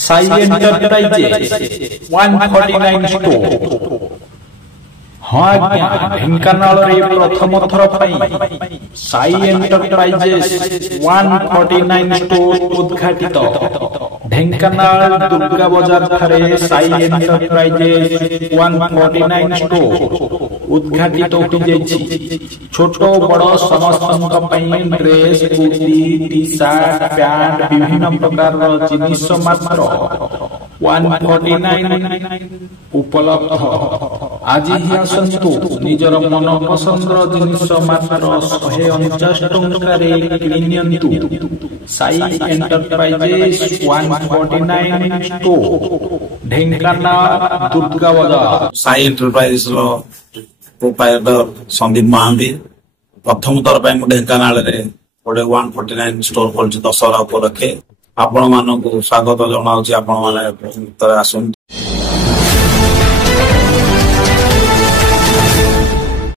Sai Enterprises 149 store हाँ आज्ञा ढेंकानाल रे प्रथम थर पई साई एंटरप्राइजेस 149 स्टोर उद्घाटित ढेंकानाल दुर्गा बाजार ठारे साई एंटरप्राइजेस 149 स्टोर उद्घाटित हो जायछि। छोट बड़ समस्त पई dress kurti T shirt pant विभिन्न प्रकार जिनिस मात्र 149 उपलब्ध। आज ही आसंतु निजर मन पसंद जिनिस मात्र 149 टंकार किनियंतु। साई एंटरप्राइजेस 149 स्टोर ढेंकानाल दुर्गा बाजार। साई एंटरप्राइजेस प्रोप्राइटर संदीप महांती प्रथम थर ढेंकानाल रे 149 स्टोर खोल दशहरा उपलक्षे आपण मानक स्वागत जनाऊँ। आपण मैंने आसतु